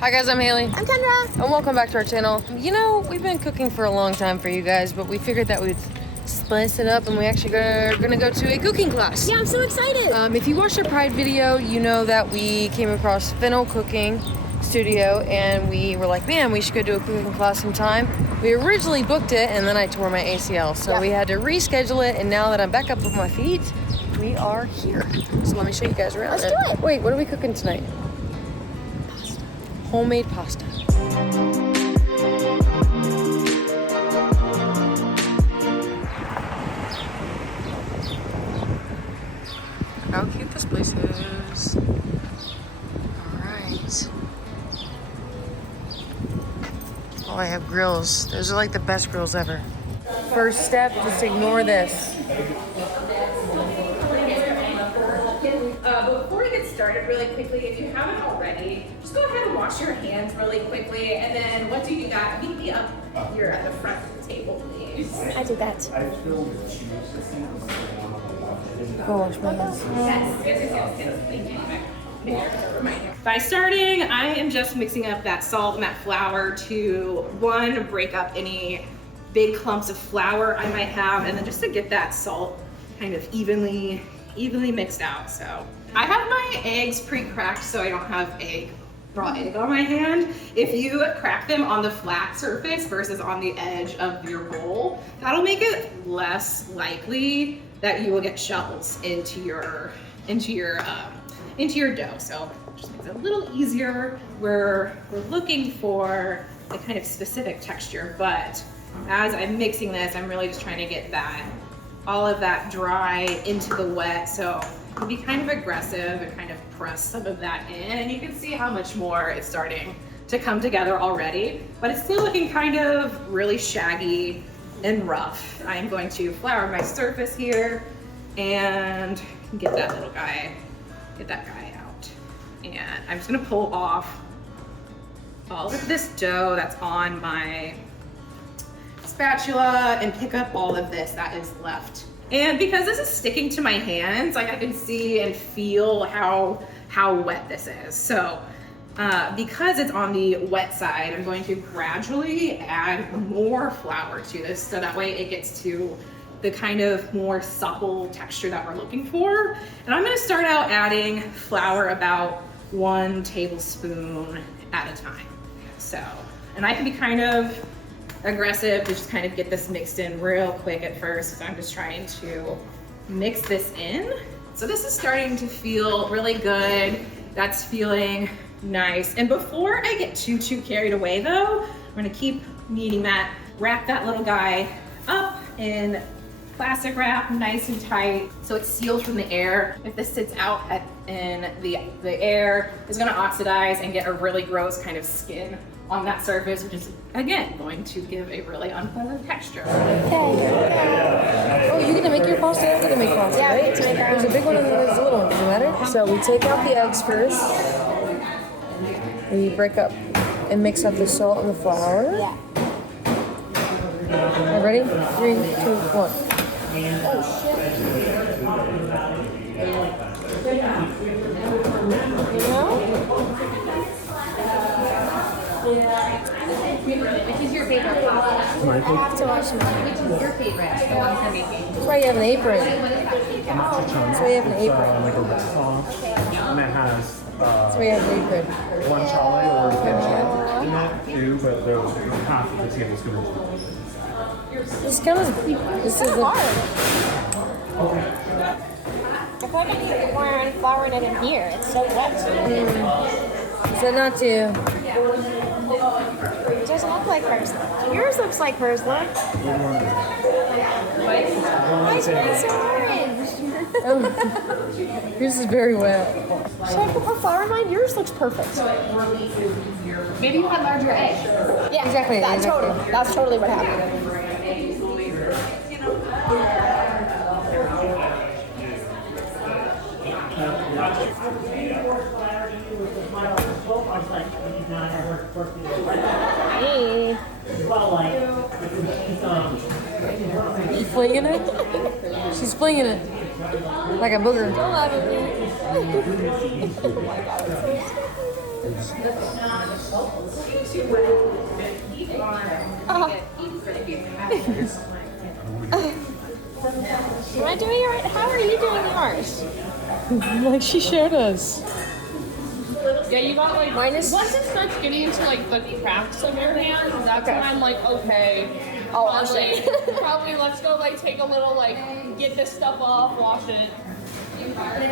Hi guys, I'm Haley. I'm Kendra. And welcome back to our channel. You know, we've been cooking for a long time for you guys, but we figured that we'd spice it up and we actually are gonna go to a cooking class. Yeah, I'm so excited. If you watched our Pride video, you know that we came across Fennel Cooking Studio and we were like, man, we should go do a cooking class sometime. We originally booked it and then I tore my ACL, so we had to reschedule it, and now that I'm back up with my feet, we are here. So let me show you guys around. Let's do it. Wait, what are we cooking tonight? Homemade pasta. How cute this place is. Alright. Oh, I have grills. Those are like the best grills ever. First step, just ignore this. But before we get started really quickly, if you haven't already, just go ahead and wash your hands really quickly. And then once you do that, meet me up here at the front of the table, please. I do that. Go wash my hands. Yes. By starting, I am just mixing up that salt and that flour to, one, break up any big clumps of flour I might have, and then just to get that salt kind of evenly mixed out. So I have my eggs pre-cracked so I don't have raw egg on my hand. If you crack them on the flat surface versus on the edge of your bowl, that'll make it less likely that you will get shells into your dough. So just makes it a little easier. We're looking for a kind of specific texture, but as I'm mixing this, I'm really just trying to get all of that dry into the wet. So be kind of aggressive and kind of press some of that in, and you can see how much more it's starting to come together already, but it's still looking kind of really shaggy and rough. I'm going to flour my surface here and get that guy out. And I'm just gonna pull off all of this dough that's on my spatula and pick up all of this that is left. And because this is sticking to my hands, like I can see and feel how wet this is. So because it's on the wet side, I'm going to gradually add more flour to this so that way it gets to the kind of more supple texture that we're looking for. And I'm gonna start out adding flour about 1 tablespoon at a time. So, and I can be kind of aggressive to just kind of get this mixed in real quick at first, because I'm just trying to mix this in. So this is starting to feel really good. That's feeling nice. And before I get too carried away though, I'm gonna keep kneading that, wrap that little guy up in plastic wrap, nice and tight, so it's sealed from the air. If this sits out in the air, it's gonna oxidize and get a really gross kind of skin on that surface, which is again going to give a really unpleasant texture. Oh, you're gonna make your pasta? I'm gonna make pasta, Yeah, right? we get to make our There's a big one and there's a little one, does it matter? So we take out the eggs first. We break up and mix up the salt and the flour. Yeah. Alright, ready? 3, 2, 1. Oh shit. Which is your favorite pasta? I have to watch them. Which is your favorite? The ones I'm making. That's why you have an apron. That's why you have an apron. Like a red sauce, and it has That's why you have an apron. guanciale or kimchi in it too, but there's half of the tablespoon. This is hard. I feel like I need to get more flour in it in here. It's so wet. So not to. It doesn't look like hers. Yours looks like hers, look. Why is mine so orange? Yours is very wet. Should I put more flour in mine? Yours looks perfect. Maybe you had larger eggs. Yeah, Exactly, That's exactly. totally what happened. Hey. You flinging it? She's flinging it. Like a booger. Don't laugh at me. Oh my god, it's so stupid. Am I doing it right? How are you doing yours? Like she showed us. Yeah, you got like Minus- once it starts getting into like the crafts of your hand, that's when I'm like, okay. I'll wash probably, it. probably let's go like take a little like get this stuff off, wash it.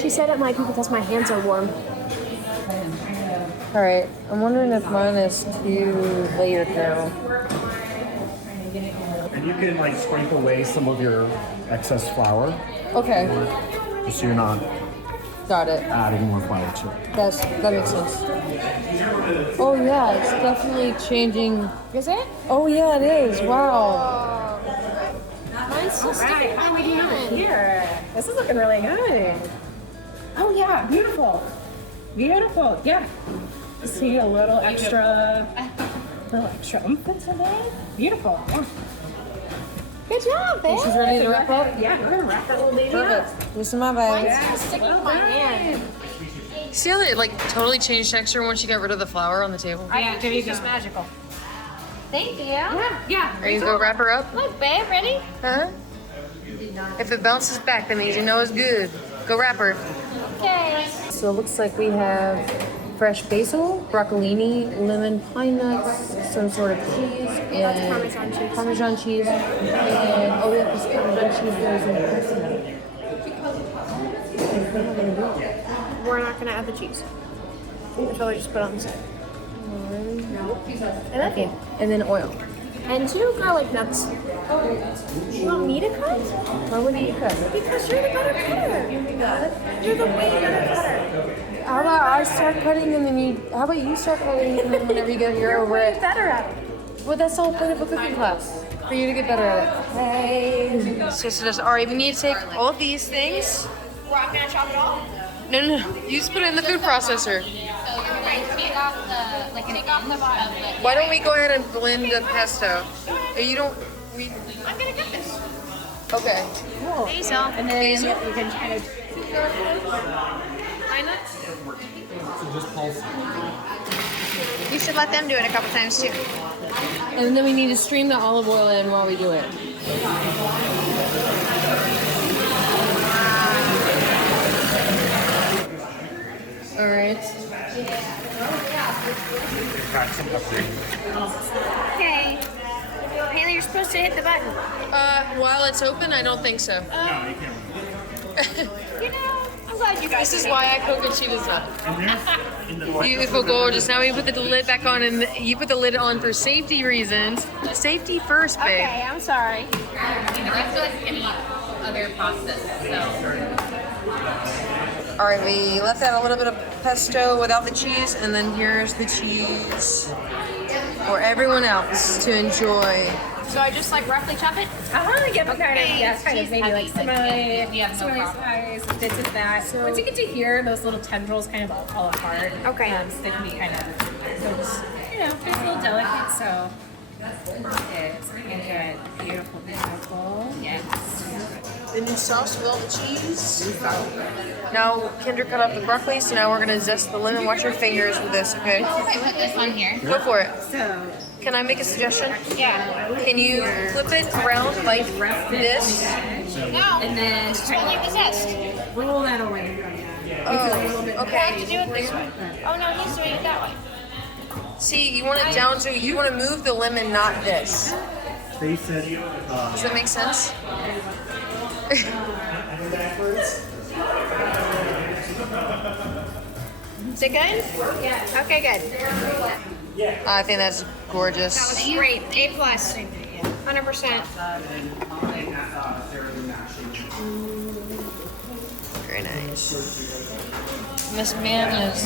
She said it might be because my hands are warm. All right, I'm wondering if mine is too layered now. And you can like scrape away some of your excess flour, Okay, so you're not got it. adding more flour to it. That makes sense. Oh yeah, it's definitely changing. Is it? Oh yeah, it is. Wow. Mine's so sticky. How are we doing here? This is looking really good. Oh yeah, beautiful. Beautiful, yeah. See a little extra oomph into that. Beautiful. Yeah. Good job, babe. She's ready to wrap up. Yeah, we're gonna wrap that little baby up. Perfect. This is my bag. Mine's still sticking to my hand. See how it like totally changed texture once you got rid of the flour on the table? Yeah, there you go. magical. Thank you. Yeah. Are you gonna go wrap her up? Look, babe, ready? Huh? If it bounces back, that means you know it's good. Go wrap her. Okay. So it looks like we have fresh basil, broccolini, lemon, pine nuts, some sort of cheese, and Parmesan cheese. Parmesan cheese, and oh yeah, this Parmesan cheese goes in the We're not gonna add the cheese. We'll probably just put it on the side. And that's it. and then oil. And 2 garlic nuts. You want me to cut? Why would you cut? Because you're the better cutter. You're the way better cutter. How about I start cutting and then you? How about you start cutting and then whenever you get you're over Way it? better at it. Well, that's the whole point of a cooking class for you to get better at it. Hey. So just all right. We need to take all of these things. We're not gonna chop it all. No. You just put it in the food processor. Take off the bottom. Why don't we go ahead and blend the pesto? You don't. I'm gonna cut this. Okay. Basil. And then you can kind of. Pine nuts. You should let them do it a couple times too. And then we need to stream the olive oil in while we do it. All right. Okay. Hailee, you're supposed to hit the button. While it's open, I don't think so. You know, I'm glad you guys. This is why I cook and she does not. Beautiful, gorgeous. Now we put the lid back on, and you put the lid on for safety reasons. Safety first, babe. Okay, I'm sorry. I feel like any other pasta, so. All right, we left out a little bit of pesto without the cheese, and then here's the cheese for everyone else to enjoy. So I just like roughly chop it? Yeah, but kind of maybe like similarly problem. size, bits of that. So once you get to here, those little tendrils kind of all fall apart. Okay. So they can be kind of, so just, it's a little delicate, so it's good. Beautiful, beautiful. Yes. The new sauce with all the cheese. Now Kendra cut up the broccoli, so now we're gonna zest the lemon. Watch your fingers with this, okay? I put this on here. Go for it. So, Can I make a suggestion? Yeah. Can you flip it around like this? No. and then It's totally the zest. roll that away. Oh, I have to okay. do it this way. Oh no, he's doing it that way. See, you want it down to, you want to move the lemon, not this. They said, Does that make sense? Is it good? Yeah. Okay, good. I think that's gorgeous. That was great. A plus. 100%. Very nice. Miss Ma'am is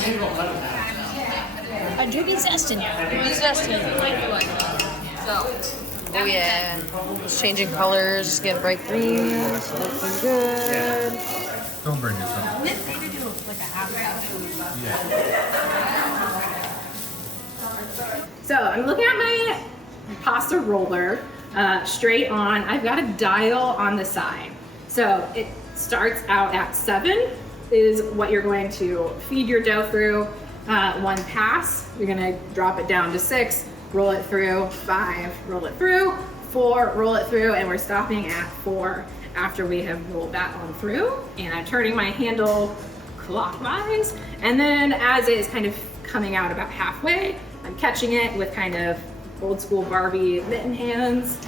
I do be zesting you. zesting. Oh yeah. It's changing colors, it's getting bright green. It's looking good. don't burn yourself. So I'm looking at my pasta roller straight on. I've got a dial on the side. So it starts out at 7 is what you're going to feed your dough through. one pass. You're gonna drop it down to 6, roll it through, 5, roll it through, 4, roll it through, and we're stopping at 4 after we have rolled that on through. And I'm turning my handle clockwise, and then as it is kind of coming out about halfway, I'm catching it with kind of old school Barbie mitten hands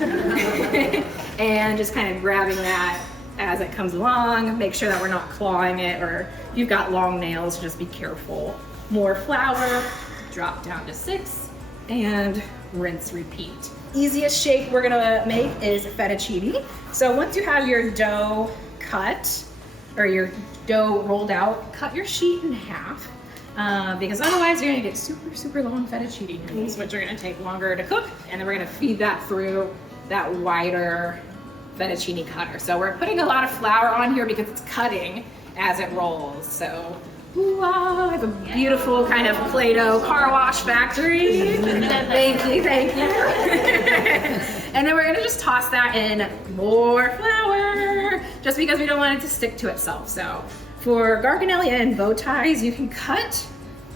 and just kind of grabbing that as it comes along. Make sure that we're not clawing it, or if you've got long nails, just be careful. More flour, drop down to 6, and rinse, repeat. Easiest shape we're gonna make is fettuccine. So once you have your dough cut, or your dough rolled out, cut your sheet in half, because otherwise you're gonna get super, super long fettuccine, which are gonna take longer to cook, and then we're gonna feed that through that wider fettuccine cutter. So we're putting a lot of flour on here because it's cutting as it rolls. So, wow, I have a beautiful kind of Play-Doh car wash factory. Thank you, thank you. And then we're gonna just toss that in more flour, just because we don't want it to stick to itself. So for garganelli and bow ties, you can cut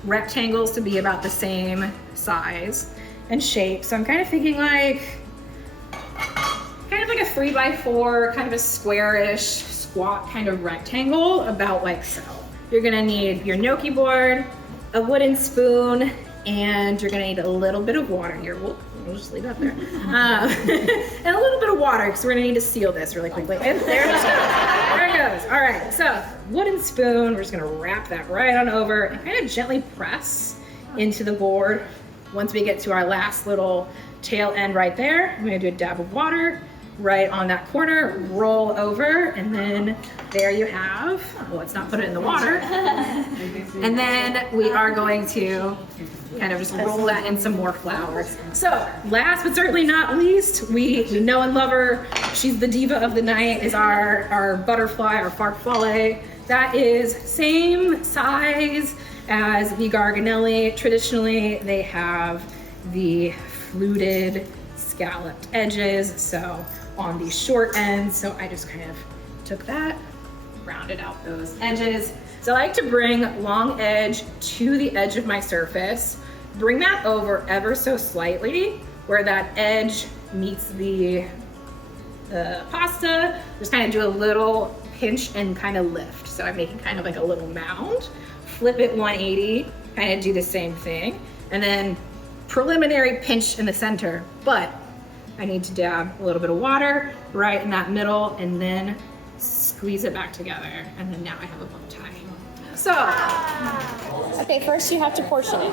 rectangles to be about the same size and shape. So I'm kind of thinking like a 3x4, kind of a squarish, squat kind of rectangle, about like so. You're gonna need your gnocchi board, a wooden spoon, and you're gonna need a little bit of water here. We'll just leave that there. And a little bit of water, because we're gonna need to seal this really quickly. And there it goes. There it goes. All right, so wooden spoon, we're just gonna wrap that right on over and kind of gently press into the board. Once we get to our last little tail end right there, I'm gonna do a dab of water right on that corner, roll over, and then there you have, well, let's not put it in the water. And then we are going to kind of just roll that in some more flour. So last but certainly not least, we know and love her. She's the diva of the night, is our butterfly, our farfalle. That is same size as the garganelli. Traditionally, they have the fluted scalloped edges, so on the short ends. So I just kind of took that, rounded out those edges. So I like to bring long edge to the edge of my surface, bring that over ever so slightly where that edge meets the pasta. Just kind of do a little pinch and kind of lift. So I'm making kind of like a little mound, flip it 180, kind of do the same thing. And then preliminary pinch in the center, but I need to dab a little bit of water right in that middle and then squeeze it back together. And then now I have a bow tie. So, Okay, first you have to portion it.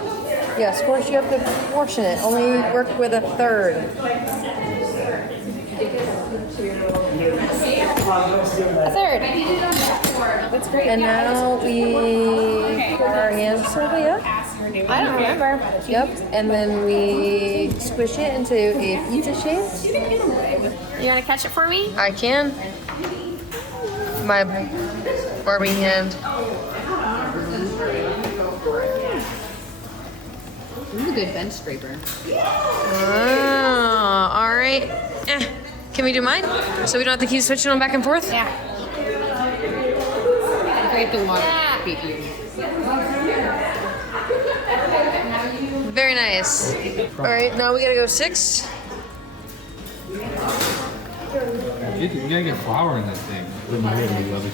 Yes, of course you have to portion it. Only work with a third. A third. That's great. And now we put our hands slowly up. I don't remember. Yep, and then we squish it into a pizza shape. You gonna catch it for me? I can. My Barbie hand. This is a good bench scraper. Oh, all right. Can we do mine? So we don't have to keep switching them back and forth? Yeah. Scrape the water. Very nice. All right, now we gotta go 6. You gotta get flour in this thing. Then my hand will love it.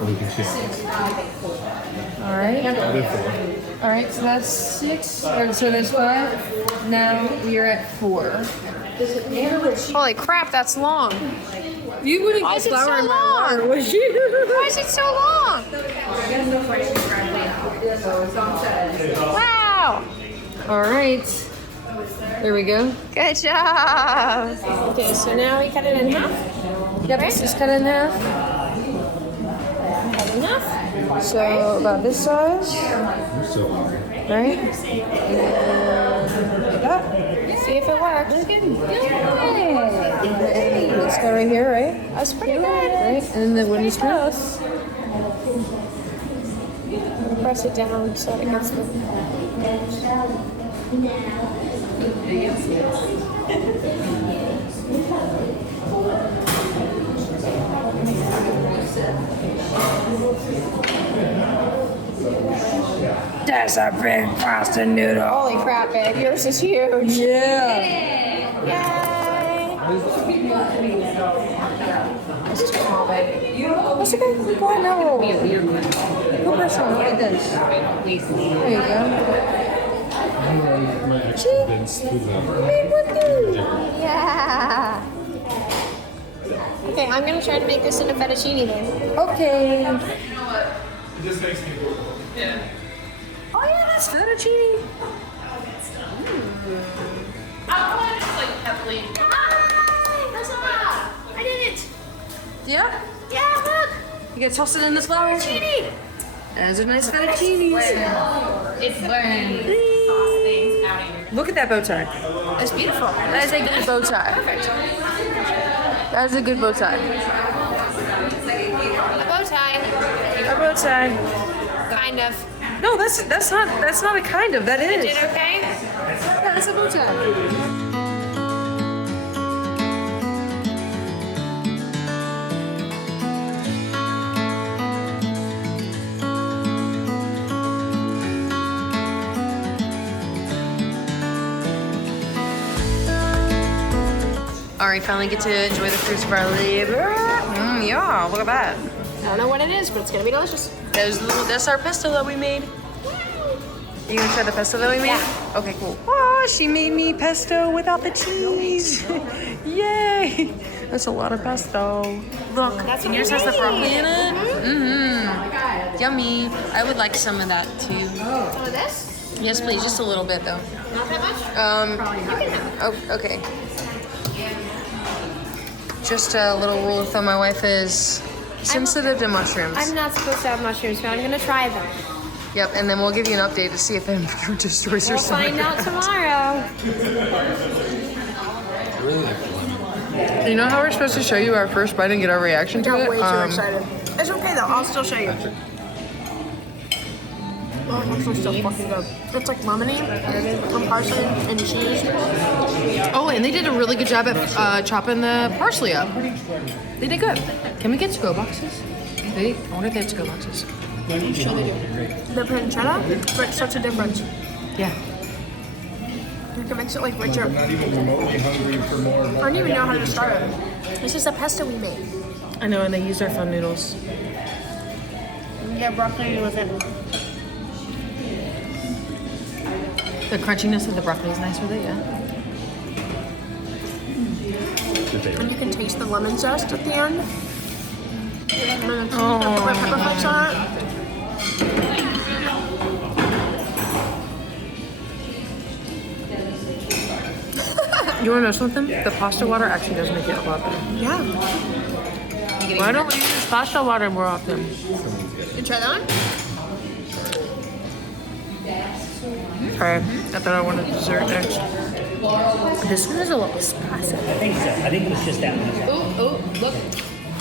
Or we can share. All right. All right, so that's 6. Or so there's 5. Now we are at 4. Holy crap, that's long. You wouldn't get flour in my water, would you? Why is it so long? Wow. All right. There we go. Good job. Okay, so now we cut it in half. Yep, let's just cut it in half. Cut it in half. So about this size. So, Right? And like that. See if it works. This guy right here, right? That's pretty good. Right? And then the wooden spoon. Close. Press it down so it gets the. That's a big pasta noodle. Holy crap, babe. Yours is huge. Yeah. Yay. This is small, baby. That's okay. Go ahead now. Roll. Go personal. Look at this. There you go. See? Made with you. Yeah. Okay, I'm gonna try to make this into fettuccine, babe. Okay. Yeah. Oh yeah, that's fettuccine. I want to like heavily. I did it. Yeah? Yeah, look. You gotta toss it in this flour. Fettuccine. There's a nice fettuccine. It's burning. Look at that bow tie. It's beautiful. That is a good bow tie. Perfect. That is a good bow tie. A bow tie. A bow tie. Kind of. No, that's not a kind of. That is. Did it okay? Yeah, that's a bow tie. All right, finally get to enjoy the fruits of our labor. Yeah, look at that. I don't know what it is, but it's gonna be delicious. That's our pesto that we made. You gonna try the pesto that we made? Yeah. Okay, cool. Oh, she made me pesto without the cheese. Yay! That's a lot of pesto. Look, That's and what yours we has the made. broccoli in it. Mm-hmm. Yummy. I would like some of that too. Some of this? Yes, please. Just a little bit though. Not that much? Um. You can have it. Oh, okay. Just a little rule of thumb. My wife is sensitive to mushrooms. I'm not supposed to have mushrooms, but I'm gonna try them. Yep, and then we'll give you an update to see if it destroys your We'll stomach. find out tomorrow. You know how we're supposed to show you our first bite and get our reaction to it? excited. It's okay though, I'll still show you. Oh, it's still fucking good. It's like lemony, and parsley, and cheese. Oh, and they did a really good job at chopping the parsley up. They did good. Can we get to-go boxes? I wonder if they have to-go boxes. I'm sure they do. The pancetta, but it's such a difference. Yeah. You can mix it like richer. I'm not even remotely hungry for more. I don't even know how to start it. This is the pesto we made. I know, and they used our fun noodles. Yeah, broccoli with it. The crunchiness of the broccoli is nice with it, yeah. And you can taste the lemon zest at the end. And then the red pepper flakes on it. You want to know something? The pasta water actually does make it a lot better. Yeah. Why don't we use pasta water more often? You try that one? Sorry, I thought I wanted dessert next. This one is a little spicy. I think so. I think it was just that one.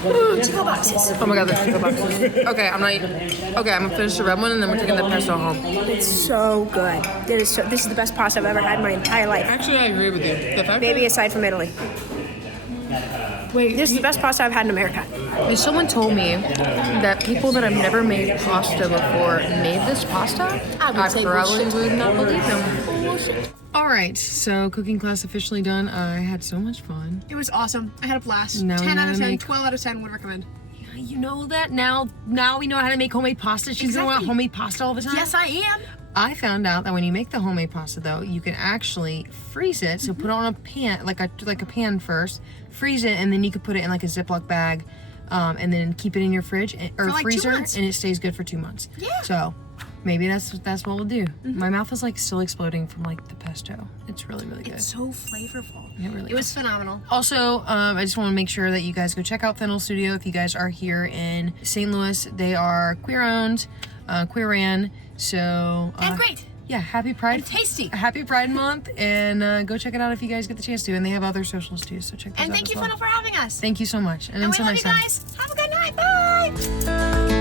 Ooh, to-go boxes. Oh my god, there's 2 boxes. Okay, I'm gonna finish the red one and then we're taking the pesto home. It's so good. This is the best pasta I've ever had in my entire life. Actually, I agree with you. The fact Maybe aside from Italy. Wait, This is the best pasta I've had in America. if someone told me that people that have never made pasta before made this pasta, I would say probably bullshit. would not believe them. All right, so cooking class officially done. I had so much fun. It was awesome. I had a blast. Now we 10 know out how of to 10, make- 12 out of 10 would recommend. You know that now we know how to make homemade pasta. She's gonna want Exactly. homemade pasta all the time. Yes, I am. I found out that when you make the homemade pasta though, you can actually freeze it. So put it on a pan, like a pan first, freeze it, and then you could put it in like a Ziploc bag, and then keep it in your fridge or For like 2 freezer, months. and it stays good for 2 months. Yeah. So maybe that's what we'll do. My mouth is like still exploding from like the pesto. It's really good. It's so flavorful. It really It was phenomenal. Also, I just want to make sure that you guys go check out Fennel Studio if you guys are here in St. Louis. They are queer-owned, queer-ran, so... And great. Yeah, happy Pride. And tasty. Happy Pride Month, and go check it out if you guys get the chance to. And they have other socials too, so check those And out thank as you, well. Fennel, for having us. Thank you so much. And we until love next you time. guys. Have a good night. Bye.